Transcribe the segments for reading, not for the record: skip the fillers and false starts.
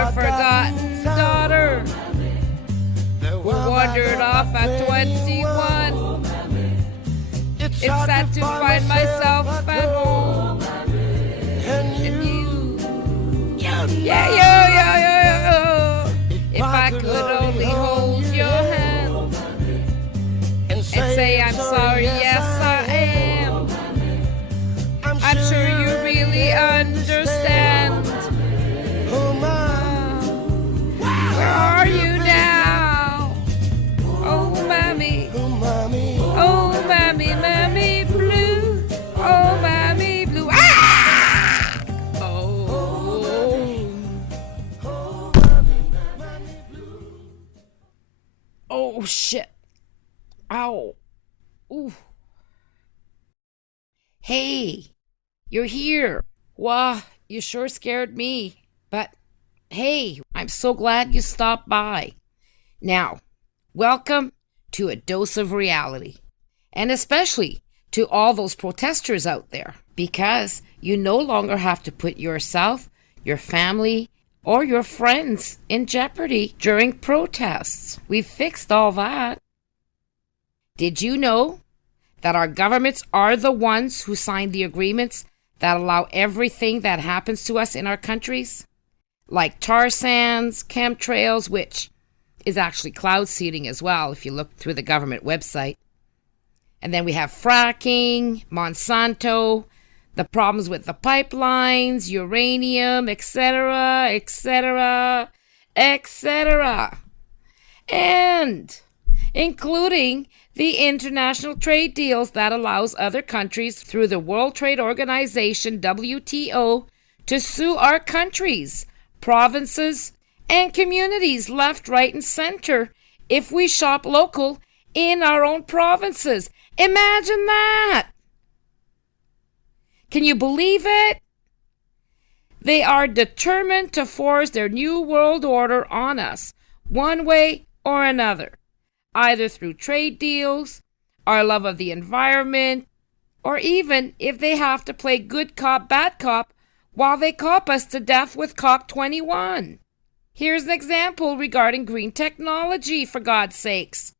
a forgotten daughter who wandered off at 21. It's sad to find myself at home. And you. Yeah. If I could only hold your hand and say I'm sorry, yes I am. I'm sure you really understand. Where are you now? Oh, mommy. Oh, mommy blue. Oh, mommy blue. Ah! Oh, shit. Ow. Ooh. Hey, you're here. Wow, you sure scared me. But hey, I'm so glad you stopped by. Now, welcome to A Dose of Reality. And especially to all those protesters out there. Because you no longer have to put yourself, your family, or your friends in jeopardy during protests. We've fixed all that. Did you know that our governments are the ones who signed the agreements that allow everything that happens to us in our countries? Like tar sands, chemtrails, which is actually cloud seeding as well if you look through the government website. And then we have fracking, Monsanto, the problems with the pipelines, uranium, etc., and including the international trade deals that allows other countries through the World Trade Organization, WTO, to sue our countries, provinces, and communities left, right, and center if we shop local in our own provinces. Imagine that! Can you believe it? They are determined to force their new world order on us, one way or another, either through trade deals, our love of the environment, or even if they have to play good cop, bad cop, while they cop us to death with Cop 21. Here's an example regarding green technology, for God's sakes.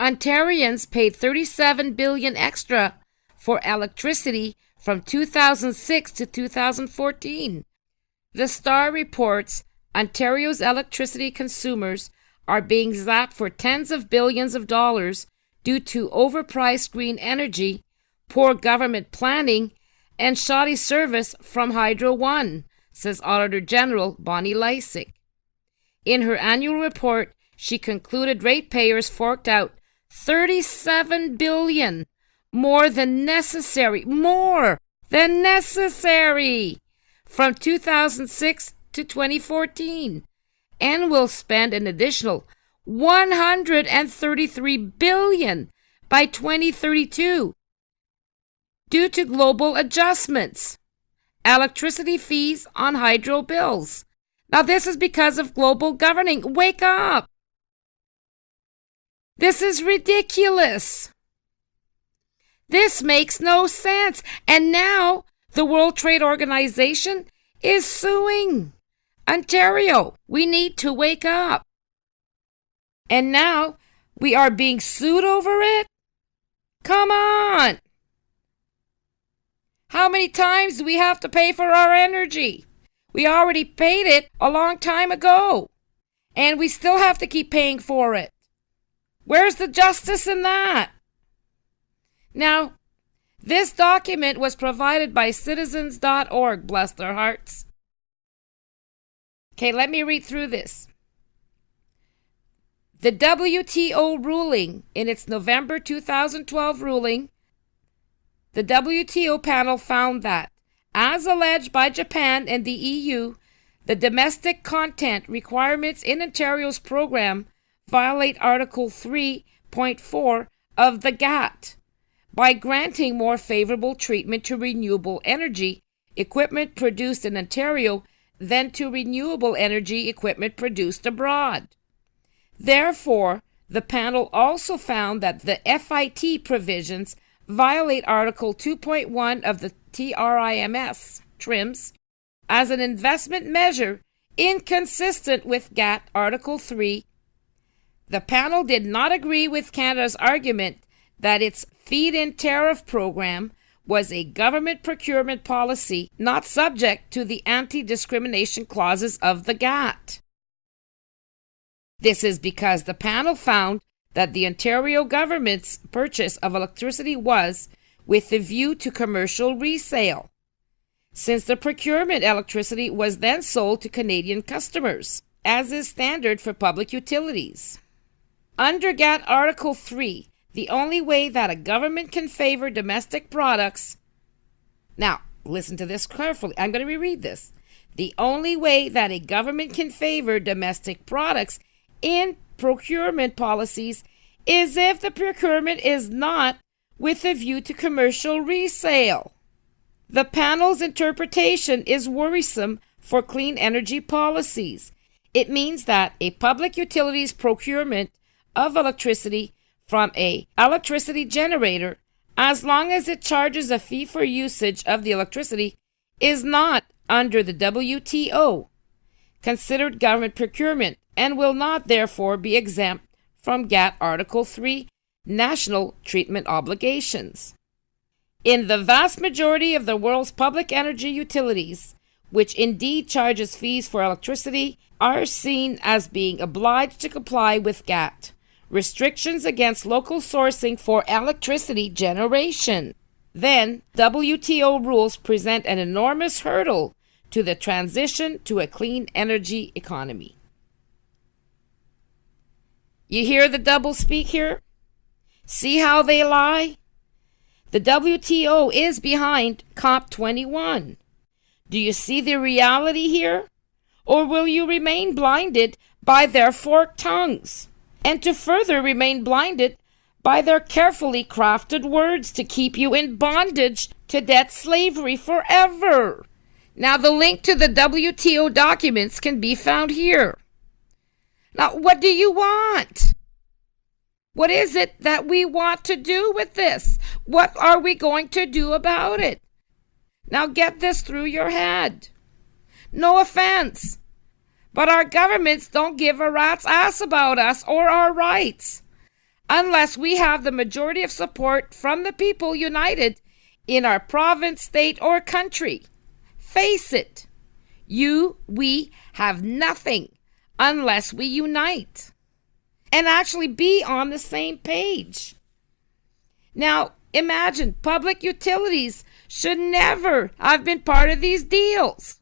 Ontarians paid $37 billion extra for electricity from 2006 to 2014. The Star reports Ontario's electricity consumers are being zapped for tens of billions of dollars due to overpriced green energy, poor government planning, and shoddy service from Hydro One, says Auditor General Bonnie Lysyk. In her annual report, she concluded ratepayers forked out $37 billion, more than necessary, from 2006 to 2014, and will spend an additional $133 billion by 2032 due to global adjustments, electricity fees on hydro bills. Now this is because of global governing. Wake up! This is ridiculous. This makes no sense. And now the World Trade Organization is suing Ontario. We need to wake up. And now we are being sued over it? Come on! How many times do we have to pay for our energy? We already paid it a long time ago. And we still have to keep paying for it. Where's the justice in that? Now, this document was provided by citizens.org, bless their hearts. Okay, let me read through this. The WTO ruling, in its November 2012 ruling, the WTO panel found that, as alleged by Japan and the EU, the domestic content requirements in Ontario's program violate Article 3.4 of the GATT by granting more favorable treatment to renewable energy equipment produced in Ontario than to renewable energy equipment produced abroad. Therefore, the panel also found that the FIT provisions violate Article 2.1 of the TRIMS as an investment measure inconsistent with GATT Article 3. The panel did not agree with Canada's argument that its feed-in tariff program was a government procurement policy not subject to the anti-discrimination clauses of the GATT. This is because the panel found that the Ontario government's purchase of electricity was with a view to commercial resale, since the procurement electricity was then sold to Canadian customers, as is standard for public utilities. Under GATT Article 3, the only way that a government can favor domestic products... Now, listen to this carefully. I'm going to reread this. The only way that a government can favor domestic products in procurement policies is if the procurement is not with a view to commercial resale. The panel's interpretation is worrisome for clean energy policies. It means that a public utilities procurement of electricity from an electricity generator, as long as it charges a fee for usage of the electricity, is not under the WTO considered government procurement and will not therefore be exempt from GATT Article 3 national treatment obligations. In the vast majority of the world's public energy utilities, which indeed charges fees for electricity, are seen as being obliged to comply with GATT restrictions against local sourcing for electricity generation. Then, WTO rules present an enormous hurdle to the transition to a clean energy economy. You hear the doublespeak here? See how they lie? The WTO is behind COP21. Do you see the reality here? Or will you remain blinded by their forked tongues? And to further remain blinded by their carefully crafted words to keep you in bondage to debt slavery forever. Now, the link to the WTO documents can be found here. Now, what do you want? What is it that we want to do with this? What are we going to do about it? Now, get this through your head. No offense, but our governments don't give a rat's ass about us or our rights unless we have the majority of support from the people united in our province, state, or country. Face it, we have nothing unless we unite and actually be on the same page. Now, imagine public utilities should never have been part of these deals.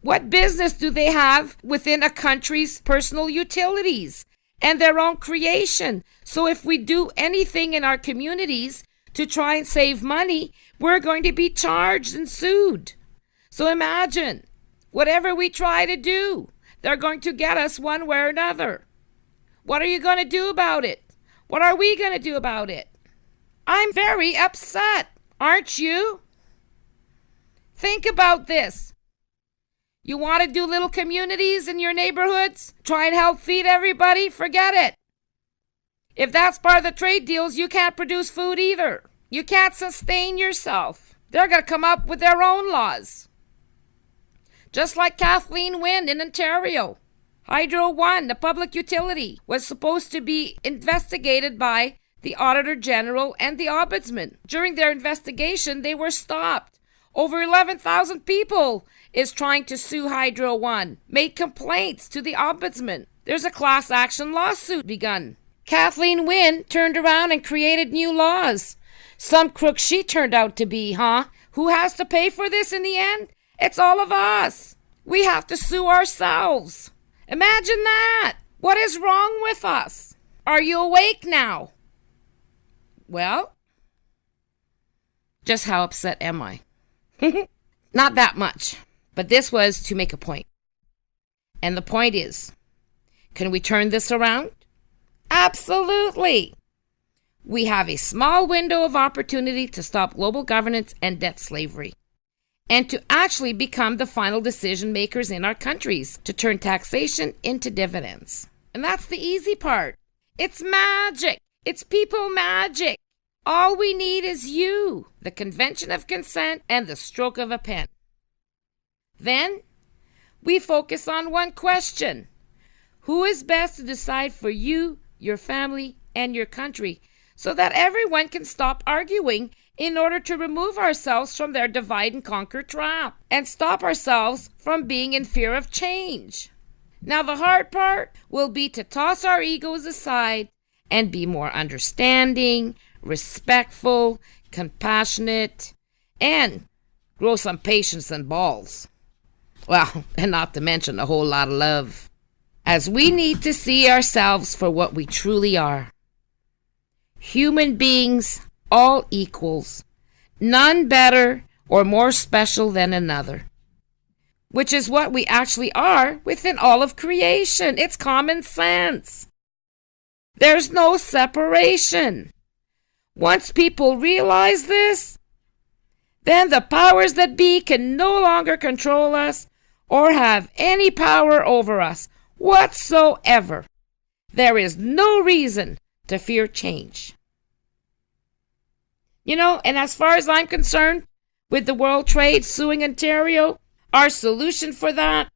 What business do they have within a country's personal utilities and their own creation? So if we do anything in our communities to try and save money, we're going to be charged and sued. So imagine, whatever we try to do, they're going to get us one way or another. What are you going to do about it? What are we going to do about it? I'm very upset, aren't you? Think about this. You want to do little communities in your neighborhoods? Try and help feed everybody? Forget it. If that's part of the trade deals, you can't produce food either. You can't sustain yourself. They're going to come up with their own laws. Just like Kathleen Wynne in Ontario. Hydro One, the public utility, was supposed to be investigated by the Auditor General and the Ombudsman. During their investigation, they were stopped. Over 11,000 people is trying to sue Hydro One, made complaints to the Ombudsman. There's a class action lawsuit begun. Kathleen Wynne turned around and created new laws. Some crook she turned out to be, huh? Who has to pay for this in the end? It's all of us. We have to sue ourselves. Imagine that. What is wrong with us? Are you awake now? Well, just how upset am I? Not that much, but this was to make a point. And the point is, can we turn this around? Absolutely. We have a small window of opportunity to stop global governance and debt slavery, and to actually become the final decision makers in our countries to turn taxation into dividends. And that's the easy part. It's magic. It's people magic. All we need is you, the convention of consent, and the stroke of a pen. Then we focus on one question: who is best to decide for you, your family, and your country, so that everyone can stop arguing in order to remove ourselves from their divide and conquer trap and stop ourselves from being in fear of change. Now, the hard part will be to toss our egos aside and be more understanding, respectful, compassionate, and grow some patience and balls. Well, and not to mention a whole lot of love, as we need to see ourselves for what we truly are. Human beings, all equals, none better or more special than another, which is what we actually are within all of creation. It's common sense. There's no separation. Once people realize this, then the powers that be can no longer control us or have any power over us whatsoever. There is no reason to fear change. And as far as I'm concerned, with the World Trade suing Ontario, our solution for that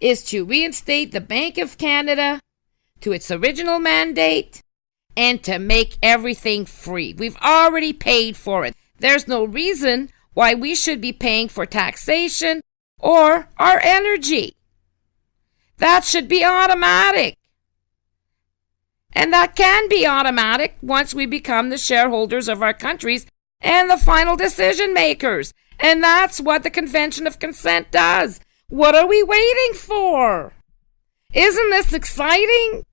is to reinstate the Bank of Canada to its original mandate and to make everything free. We've already paid for it. There's no reason why we should be paying for taxation or our energy. That should be automatic. And that can be automatic once we become the shareholders of our countries and the final decision makers. And that's what the Convention of Consent does. What are we waiting for? Isn't this exciting?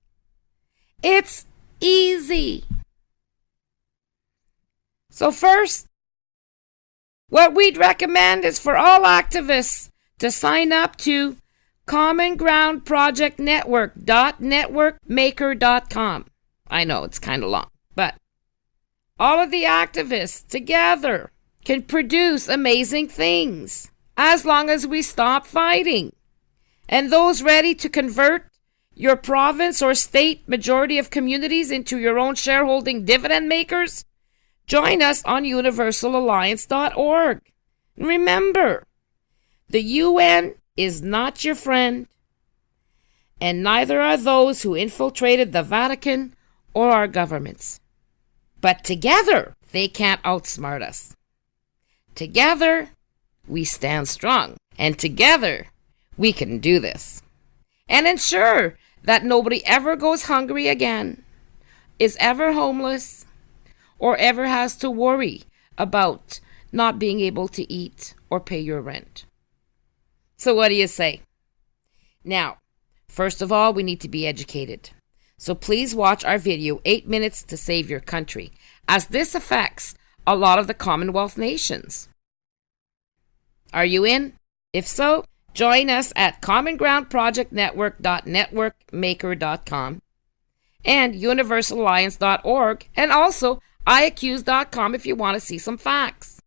It's easy. So first, what we'd recommend is for all activists to sign up to Common Ground Project Network.networkmaker.com. I know it's kind of long, but all of the activists together can produce amazing things as long as we stop fighting. And those ready to convert your province or state majority of communities into your own shareholding dividend makers, join us on universalalliance.org. Remember, the UN is not your friend, and neither are those who infiltrated the Vatican or our governments. But together, they can't outsmart us. Together, we stand strong, and together, we can do this. And ensure that nobody ever goes hungry again, is ever homeless, or ever has to worry about not being able to eat or pay your rent. So what do you say? Now, first of all, we need to be educated. So please watch our video, 8 Minutes to Save Your Country, as this affects a lot of the Commonwealth nations. Are you in? If so, join us at commongroundprojectnetwork.networkmaker.com and universalalliance.org, and also iaccuse.com if you want to see some facts.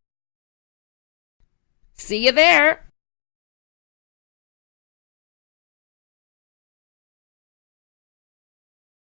See you there.